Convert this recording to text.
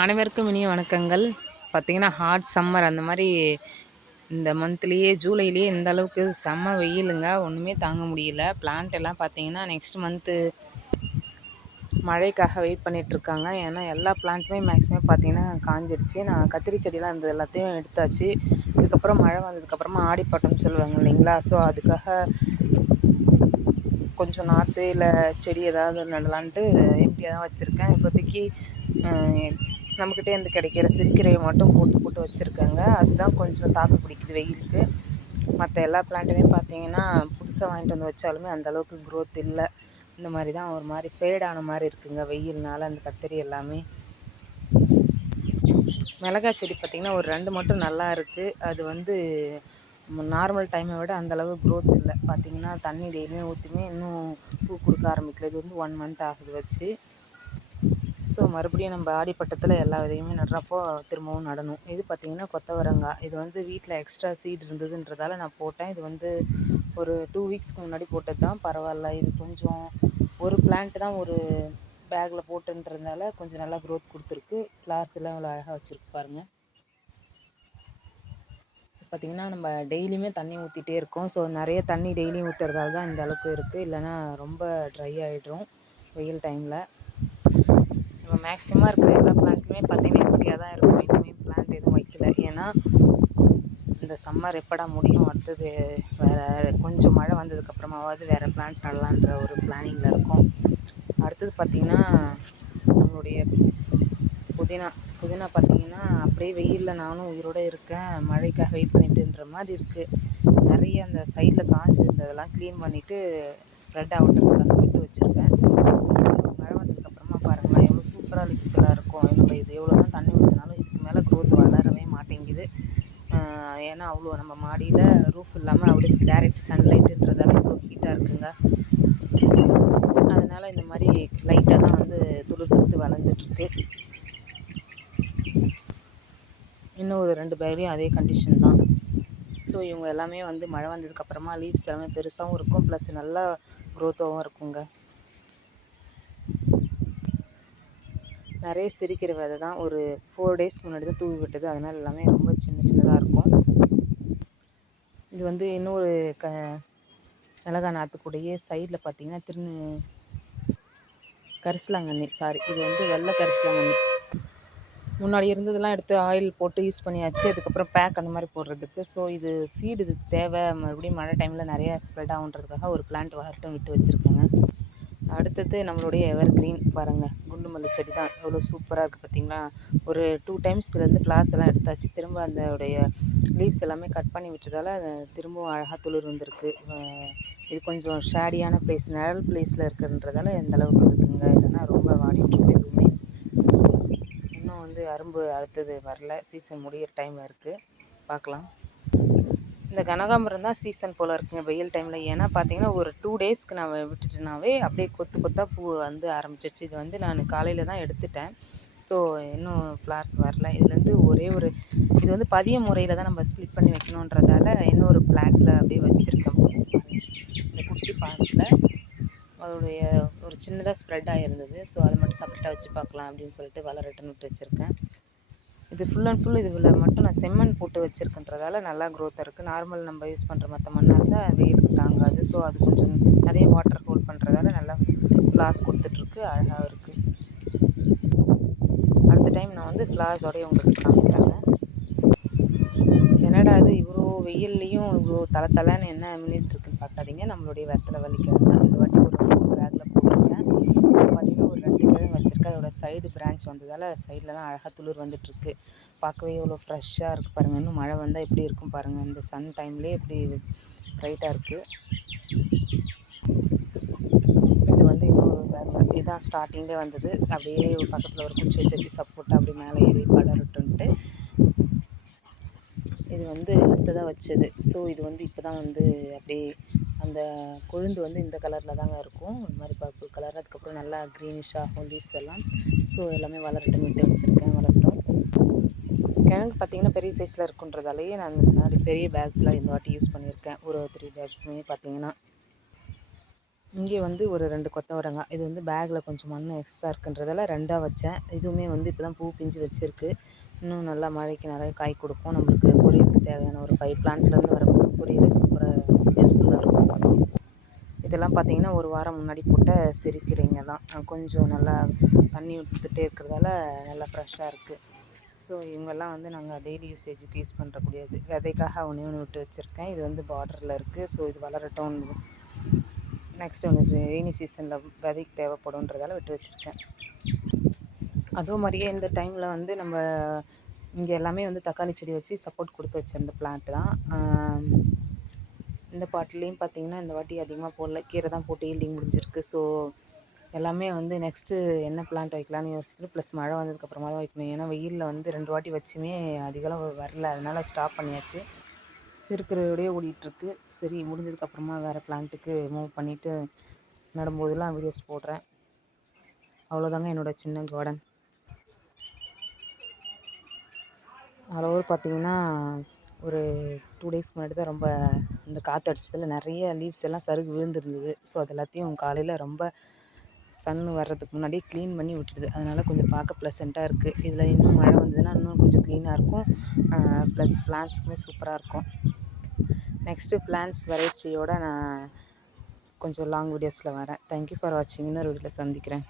அனைவருக்கும் இனிய வணக்கங்கள். பார்த்திங்கன்னா ஹாட் சம்மர் அந்த மாதிரி இந்த மந்த்லேயே ஜூலைலேயே இந்த அளவுக்கு செம்ம வெயிலுங்க. ஒன்றுமே தாங்க முடியல. பிளான்ட் எல்லாம் பார்த்திங்கன்னா நெக்ஸ்ட் மந்த்து மழைக்காக வெயிட் பண்ணிகிட்ருக்காங்க. ஏன்னா எல்லா பிளான்ட்டுமே மேக்ஸிமம் பார்த்திங்கன்னா காஞ்சிருச்சு. நான் கத்திரி செடியெலாம் இருந்தது எல்லாத்தையும் எடுத்தாச்சு. இதுக்கப்புறம் மழை வந்ததுக்கப்புறமா ஆடிப்பட்டம்னு சொல்லுவாங்க இல்லைங்களா? ஸோ அதுக்காக கொஞ்சம் நாற்று இல்லை செடி ஏதாவது நடலான்ட்டு எம்டியாக தான் வச்சுருக்கேன். இப்போதைக்கு நம்மக்கிட்டே இருந்து கிடைக்கிற சிறுக்கீரையை மட்டும் போட்டு வச்சுருக்கேங்க. அதுதான் கொஞ்சம் தாக்கு பிடிக்குது வெயிலுக்கு. மற்ற எல்லா பிளான்ட்டுமே பார்த்திங்கன்னா புதுசாக வாங்கிட்டு வந்து வச்சாலுமே அந்தளவுக்கு க்ரோத் இல்லை. இந்த மாதிரி தான் ஒரு மாதிரி ஃபேடான மாதிரி இருக்குங்க வெயில்னால அந்த கத்திரி எல்லாமே. மிளகாய் செடி பார்த்திங்கன்னா ஒரு 2 மட்டும் நல்லா இருக்குது. அது நார்மல் டைமை விட அந்தளவு க்ரோத் இல்லை. பார்த்திங்கன்னா தண்ணி டெய்லியுமே ஊற்றியுமே இன்னும் பூ கொடுக்க ஆரம்பிக்கல. இது 1 மந்த் ஆகுது வச்சு. ஸோ மறுபடியும் நம்ம ஆடிப்பட்டத்தில் எல்லா விதையுமே நடுறப்போ திரும்பவும் நடணும். இது பார்த்திங்கன்னா கொத்தவரங்காய். இது வீட்டில் எக்ஸ்ட்ரா சீட் இருந்ததுன்றதால நான் போட்டேன். இது ஒரு 2 வீக்ஸ்க்கு முன்னாடி போட்டது தான். பரவாயில்ல. இது கொஞ்சம் ஒரு பிளான்ட் தான் ஒரு பேக்கில் போட்டுன்றதுனால கொஞ்சம் நல்லா க்ரோத் கொடுத்துருக்கு. ஃப்ளார்ஸ் எல்லாம் இவ்வளோ அழகாக வச்சுருக்கு பாருங்கள். பார்த்திங்கன்னா நம்ம டெய்லியுமே தண்ணி ஊற்றிட்டே இருக்கோம். ஸோ நிறைய தண்ணி டெய்லியும் ஊற்றுறதால தான் இந்த அளவுக்கு இருக்குது. இல்லைனா ரொம்ப ட்ரை ஆகிடும் வெயில் டைமில். நம்ம மேக்ஸிமம் இருக்கிற எல்லா பிளான்ட்டுமே பார்த்திங்கன்னா இப்படியாக தான் இருக்கும். இன்னுமே பிளான்ட் எதுவும் வைக்கல. ஏன்னா இந்த சம்மர் எப்படா முடியும், அடுத்தது வேறு கொஞ்சம் மழை வந்ததுக்கப்புறமாவது வேறு பிளான்ட் நடலான்ற ஒரு பிளானிங்கில் இருக்கும். அடுத்தது பார்த்திங்கன்னா நம்மளுடைய புதினா பார்த்திங்கன்னா அப்படியே வெயிலில் நானும் உயிரோடு இருக்கேன், மழைக்காக வெயிட் பண்ணிட்டுன்ற மாதிரி இருக்குது. நிறைய அந்த சைடில் காய்ச்சிருந்ததெல்லாம் க்ளீன் பண்ணிவிட்டு ஸ்ப்ரெட் ஆகட்டுறதுக்காக விட்டு வச்சுருக்கேன். மழை வந்ததுக்கப்புறமா பாருங்களேன் எவ்வளோ சூப்பராக லிப்ஸ் எல்லாம் இருக்கும். நம்ம இது எவ்வளோ தான் தண்ணி ஊற்றினாலும் இதுக்கு மேலே க்ரோத் வளரவே மாட்டேங்குது. ஏன்னா அவ்வளோ நம்ம மாடியில் ரூஃப் இல்லாமல் அப்படியே டைரெக்ட் சன்லைட்டுன்றதால இவ்வளோ ஹீட்டாக இருக்குங்க. அதனால் இந்த மாதிரி லைட்டாக தான் துளிர்த்து வளர்ந்துட்டுருக்கு. இன்னும் ஒரு 2 பேக்லேயும் அதே கண்டிஷன் தான். ஸோ இவங்க எல்லாமே மழை வந்ததுக்கப்புறமா லீவ்ஸ் எல்லாமே பெருசாகவும் இருக்கும், ப்ளஸ் நல்லா க்ரோத்தாகவும் இருக்குங்க. நிறைய சிறுக்கீரை விதை தான் ஒரு 4 டேஸ்க்கு முன்னாடி தான் தூவி விட்டது. அதனால் எல்லாமே ரொம்ப சின்னதாக இருக்கும். இது இன்னொரு மிளகாய் நாற்றுக்கூடையே சைடில் பார்த்திங்கன்னா கரிசலாங்கண்ணி, இது வெள்ளை கரிசலாங்கண்ணி. முன்னாடி இருந்ததெல்லாம் எடுத்து ஆயில் போட்டு யூஸ் பண்ணியாச்சு. அதுக்கப்புறம் பேக் அந்த மாதிரி போடுறதுக்கு. ஸோ இது சீடு இதுக்கு தேவை. மறுபடியும் மழை டைமில் நிறையா ஸ்ப்ரெட் ஆகுன்றதுக்காக ஒரு பிளான்ட் வளரட்டும் விட்டு வச்சுருக்கேங்க. அடுத்தது நம்மளுடைய எவர் கிரீன் பாருங்கள், குண்டு மல்லி செடி தான் எவ்வளோ சூப்பராக இருக்குது பார்த்திங்களா. ஒரு 2 டைம்ஸ் இதுலேருந்து ஃப்ளார்ஸ் எல்லாம் எடுத்தாச்சு. திரும்ப அதோடைய லீவ்ஸ் எல்லாமே கட் பண்ணி விட்டதால் திரும்பவும் அழகாக துளிர் வந்திருக்கு. இது கொஞ்சம் ஷேடியான பிளேஸ், நிழல் பிளேஸில் இருக்குன்றதால எந்த அளவுக்கு இருக்குங்க. இல்லைன்னா ரொம்ப வாடிட்டுருக்கும். எதுவுமே இன்னும் அரும்பு அடுத்தது வரல. சீசன் முடிகிற டைமில் இருக்குது, பார்க்கலாம். இந்த கனகாம்பரம் தான் சீசன் போல் இருக்குங்க வெயில் டைமில். ஏன்னா பார்த்தீங்கன்னா ஒரு 2 டேஸ்க்கு நான் விட்டுட்டேனாவே அப்படியே கொத்து கொத்தாக பூ ஆரம்பிச்சிருச்சு. இது நான் காலையில் தான் எடுத்துட்டேன். ஸோ இன்னும் ஃப்ளார்ஸ் வரல. இதுலேருந்து ஒரே ஒரு இது பதிய முறையில் தான் நம்ம ஸ்ப்ளிட் பண்ணி வைக்கணுன்றதால இன்னொரு பிளான்ட்டில் அப்படியே வச்சுருக்கேன். இந்த குட்டி பாட்டில் அதோடைய ஒரு சின்னதாக ஸ்ப்ரெட் ஆகிருந்தது. ஸோ அதை மட்டும் செப்பரேட்டாக வச்சு பார்க்கலாம் அப்படின்னு சொல்லிட்டு வளரட்டுன்னு விட்டு வச்சுருக்கேன். இது ஃபுல் அண்ட் ஃபுல் இதில் மட்டும் நான் செம்மண் போட்டு வச்சுருக்கன்றதால நல்லா க்ரோத்தாக இருக்குது. நார்மல் நம்ம யூஸ் பண்ணுற மற்ற மண்ணாக இருந்தால் வெயிலுக்கு தாங்காது. ஸோ அது கொஞ்சம் நிறைய வாட்டர் ஹோல்ட் பண்ணுறதால நல்லா ஃப்ளார்ஸ் கொடுத்துட்ருக்கு, அழகாக இருக்குது. அடுத்த டைம் நான் ஃப்ளார்ஸோடய உங்களுக்கு காமிக்கிறேங்க. என்னடா அது இவ்வளோ வெயில்லையும் இவ்வளோ தலைன்னு என்ன மின்னிட்டுருக்குன்னு பார்க்காதீங்க, நம்மளுடைய வெத்தலை வலிக்கிழங்கு. அந்த வாட்டி ஒரு பேக்கில் போட்டிருக்கேன். பார்த்திங்கன்னா ஒரு 2 கிழங்கு வச்சுருக்கேன். அதோட சைடு பிரான்ச் வந்ததால் சைட்லலாம் அழகாக துளிர் வந்துட்டுருக்கு. பார்க்கவே எவ்வளோ ஃப்ரெஷ்ஷாக இருக்குது பாருங்கள். இன்னும் மழை வந்தால் எப்படி இருக்கும் பாருங்கள். இந்த சன் டைம்லேயே எப்படி ப்ரைட்டாக இருக்குது. இது இன்னொரு பேக்கில் இதுதான் ஸ்டார்டிங்லேயே வந்தது. அப்படியே பக்கத்தில் ஒரு குச்சி வச்சு சப்போர்ட்டாக அப்படியே மேலே ஏறி படரட்டுன்ட்டு இது அடுத்ததாக வச்சது. ஸோ இது இப்போ தான் அப்படியே அந்த கொழுந்து இந்த கலரில் தாங்க இருக்கும். இந்த மாதிரி பர்பிள் கலர். அதுக்கப்புறம் நல்லா க்ரீனிஷாகும் லீவ்ஸ் எல்லாம். ஸோ எல்லாமே வளரட்டும் விட்டு வச்சுருக்கேன், வளரட்டும். கிழங்கு பார்த்திங்கன்னா பெரிய சைஸில் இருக்குன்றதாலேயே நான் இந்த மாதிரி பெரிய பேக்ஸ்லாம் இந்த வாட்டி யூஸ் பண்ணியிருக்கேன். ஒரு 3 பேக்ஸுமே பார்த்திங்கன்னா இங்கே வந்து ஒரு 2 கொத்தவரங்காய். இது வந்து பேக்கில் கொஞ்சம் மண் எக்ஸ்ட்ரா இருக்குன்றதால 2ஆ வச்சேன். இதுவுமே வந்து இப்போ தான் பூ பிஞ்சு வச்சிருக்கு. இன்னும் நல்லா மழைக்கு நிறைய காய் கொடுக்கும். நம்மளுக்கு பொரியலுக்கு தேவையான ஒரு 5 பிளான்ட்லேருந்து வர பொரியலே சூப்பராக யூஸ்ஃபுல்லாக இருக்கும். இதெல்லாம் பார்த்திங்கன்னா ஒரு வாரம் முன்னாடி போட்ட சிறுகீரைங்க தான். கொஞ்சம் நல்லா தண்ணி ஊற்றிட்டே இருக்கிறதால நல்லா ஃப்ரெஷ்ஷாக இருக்குது. ஸோ இவங்கெல்லாம் வந்து நாங்கள் டெய்லி யூசேஜுக்கு யூஸ் பண்ணுறக்கூடியது. விதைக்காக ஒன்று விட்டு வச்சுருக்கேன். இது வந்து பார்டரில் இருக்குது. ஸோ இது வளரட்டும். நெக்ஸ்ட் வந்து ரெய்னி சீசனில் விதைக்கு தேவைப்படுன்றதால விட்டு வச்சுருக்கேன். அதுவும் மாதிரியே இந்த டைமில் வந்து நம்ம இங்கே எல்லாமே வந்து தக்காளி செடி வச்சு சப்போர்ட் கொடுத்து வச்சுருந்த பிளான்ட் தான். இந்த பாட்டிலையும் பார்த்திங்கன்னா இந்த வாட்டி அதிகமாக போடல, கீரை தான் போட்டு ஈல்டிங் முடிஞ்சிருக்கு. ஸோ எல்லாமே வந்து நெக்ஸ்ட்டு என்ன பிளான்ட் வைக்கலான்னு யோசிக்கணும். ப்ளஸ் மழை வந்ததுக்கப்புறமா தான் வைக்கணும். ஏன்னா வெயிலில் வந்து 2 வாட்டி வச்சுமே அதிகளவு வரல, அதனால் ஸ்டாப் பண்ணியாச்சு. சிறுகீரையோடயே ஓடிட்டுருக்கு. சரி முடிஞ்சதுக்கப்புறமா வேறு பிளான்ட்டுக்கு மூவ் பண்ணிவிட்டு நடும்போதெல்லாம் வீடியோஸ் போடுறேன். அவ்வளோதாங்க என்னோடய சின்ன கார்டன். ஆல் பார்த்திங்கன்னா ஒரு 2 டேஸ் முன்னாடி தான் ரொம்ப இந்த காற்று அடிச்சதில் நிறைய லீவ்ஸ் எல்லாம் சருகு விழுந்துருந்தது. ஸோ அது எல்லாத்தையும் காலையில் ரொம்ப சன் வர்றதுக்கு முன்னாடியே க்ளீன் பண்ணி விட்டுடுது. அதனால் கொஞ்சம் பார்க்க ப்ளசண்ட்டாக இருக்குது. இதில் இன்னும் மழை வந்ததுன்னா இன்னும் கொஞ்சம் க்ளீனாக இருக்கும். ப்ளஸ் பிளான்ட்ஸுக்குமே சூப்பராக இருக்கும். நெக்ஸ்ட்டு பிளான்ட்ஸ் வெரைட்டியோடு நான் கொஞ்சம் லாங் வீடியோஸில் வரேன். தேங்க்யூ ஃபார் வாட்சிங். இன்னொரு வீடியோவில் சந்திக்கிறேன்.